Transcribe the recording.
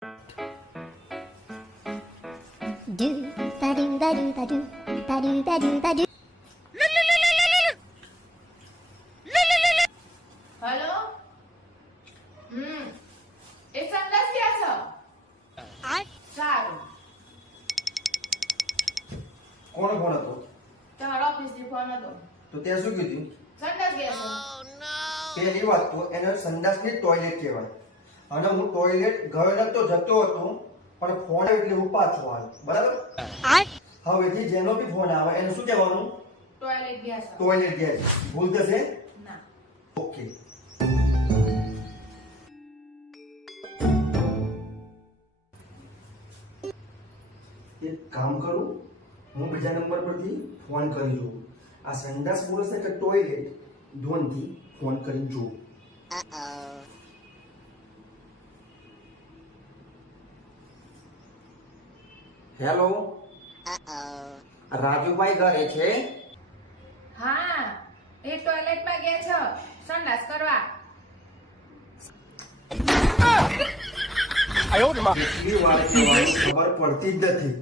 Do ba do ba do ba do ba do ba do ba do. Hello એ સંદાસ ક્યાં છો સારું કોનો ફોન હતો? તમારો ઓફિસ થી ફોન હતો તો ત્યાં શું કીધું? સંદાસ ગયા છો પહેલી વાત તો એને સંડાસની ટોયલેટ કહેવાય. અને હું ટોયલેટ ગયો નતો, જતો હતો, પણ ફોન આવ્યો એટલે હું પાછો આવ્યો. બરાબર? હવેથી જેનો બી ફોન આવે એને શું કહેવાનું? ટોયલેટ ગયા છો ટોયલેટ ગયા છે. ભૂલ થશે? ના ઓકે. એક કામ કરું, હું બીજા નંબર પરથી ફોન કરી જોઉં. આ સંડાસ બોલે છે કે ટોયલેટ, ધોનથી ફોન કરી જોઉં. હેલો, રાજુભાઈ ઘરે છે? હા એ ટોયલેટ માં ગયા છો સંડાસ કરવા કેટલી વાર કહેવાનું ખબર પડતી જ નથી.